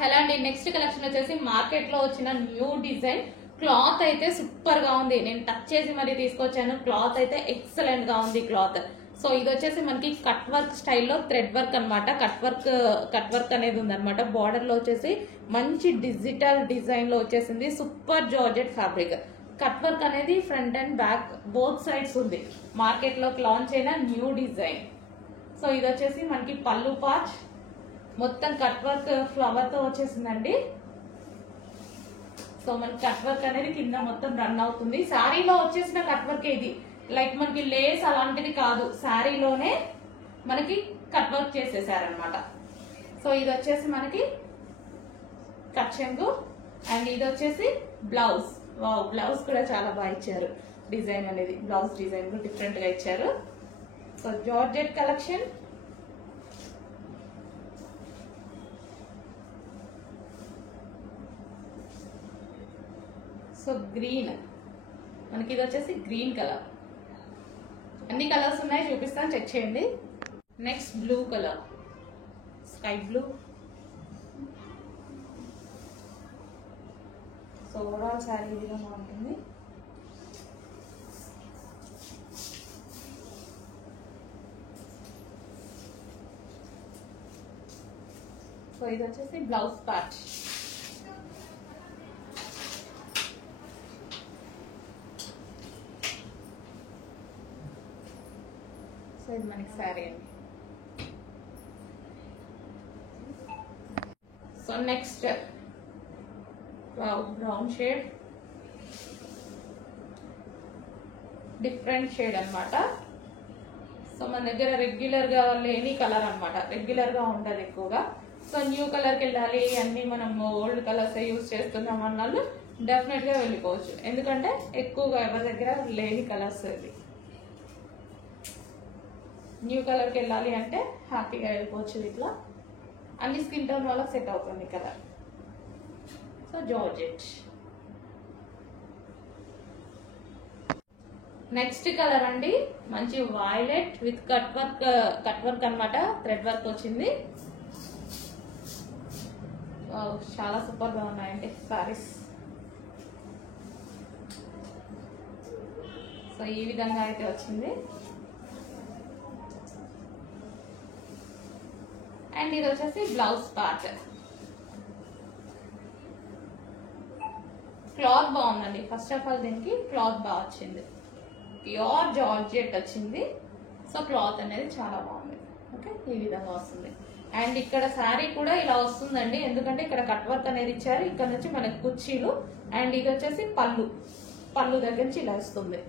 Hello అండి, next collection వచ్చేసి market లో వచ్చిన న్యూ డిజైన్. క్లాత్ అయితే సూపర్ గా ఉంది. నేను టచ్ చేసి మరీ తీసుకొచ్చాను. క్లాత్ అయితే ఎక్సలెంట్ గా ఉంది క్లాత్. సో ఇది వచ్చేసి మనకి కట్ వర్క్ స్టైల్లో థ్రెడ్ వర్క్ అనమాట. కట్ వర్క్ అనేది ఉందన్నమాట. బార్డర్ లో వచ్చేసి మంచి డిజిటల్ డిజైన్ లో వచ్చేసింది. Super georgette fabric. Cut work అనేది front and back both sides ఉంది. మార్కెట్ లోకి లాంచ్ అయిన న్యూ డిజైన్. సో ఇది వచ్చేసి మనకి పళ్ళు పాచ్ మొత్తం కట్ వర్క్ ఫ్లవర్ తో వచ్చేసిందండి. సో మనకి కట్ వర్క్ అనేది కింద మొత్తం రన్ అవుతుంది. శారీలో వచ్చేసిన కట్ వర్క్ ఇది, లైక్ మనకి లేస్ అలాంటిది కాదు, శారీలోనే మనకి కట్ వర్క్ చేసేసారనమాట. సో ఇది వచ్చేసి మనకి కట్ చెంగు అండ్ ఇది వచ్చేసి బ్లౌజ్. వావ్, బ్లౌజ్ కూడా చాలా బాగా ఇచ్చారు. డిజైన్ అనేది బ్లౌజ్ డిజైన్ కూడా డిఫరెంట్ గా ఇచ్చారు. So georgette collection. So green, మనకి ఇది వచ్చేసి గ్రీన్ కలర్. అన్ని కలర్స్ ఉన్నాయి, చూపిస్తాను, చెక్ చేయండి. Next blue colour, sky blue. So overall sari విధంగా ఉంటుంది. సో ఇది వచ్చేసి బ్లౌజ్ పార్ట్. సో ఇది మనకి శారీ అండి. So next brown shade, different shade అనమాట. సో మన దగ్గర రెగ్యులర్ గా లేని కలర్ అనమాట. రెగ్యులర్ గా ఉండదు ఎక్కువగా. సో న్యూ కలర్కి వెళ్ళాలి, అన్ని మనం ఓల్డ్ కలర్స్ యూజ్ చేస్తున్నాం అన్నాళ్ళు డెఫినెట్ గా వెళ్ళిపోవచ్చు. ఎందుకంటే ఎక్కువగా ఎవరి దగ్గర లేని కలర్స్ ఇది. న్యూ కలర్కి వెళ్ళాలి అంటే హ్యాపీగా వెళ్ళిపోవచ్చు. ఇట్లా అన్ని స్కిన్ టోన్ వాళ్ళకి సెట్ అవుతుంది colour. So georgette. Next colour అండి, మంచి వైలెట్ విత్ కట్ వర్క్ అనమాట. థ్రెడ్ వర్క్ వచ్చింది. చాలా సూపర్ గా ఉన్నాయండి సారీస్. సో ఈ విధంగా అయితే వచ్చింది. అండ్ ఇది వచ్చేసి బ్లౌజ్ పార్ట్. క్లాత్ బాగుందండి. ఫస్ట్ ఆఫ్ ఆల్ దీనికి క్లాత్ బాగా వచ్చింది. ప్యూర్ జార్జెట్ వచ్చింది. సో క్లాత్ అనేది చాలా బాగుంది. ఓకే, ఈ విధంగా వస్తుంది. అండ్ ఇక్కడ శారీ కూడా ఇలా వస్తుందండి. ఎందుకంటే ఇక్కడ కట్ వర్క్ అనేది ఇచ్చారు. ఇక్కడ నుంచి మనకి కుర్చీలు. అండ్ ఇది వచ్చేసి పళ్ళు దగ్గర నుంచి ఇలా వస్తుంది.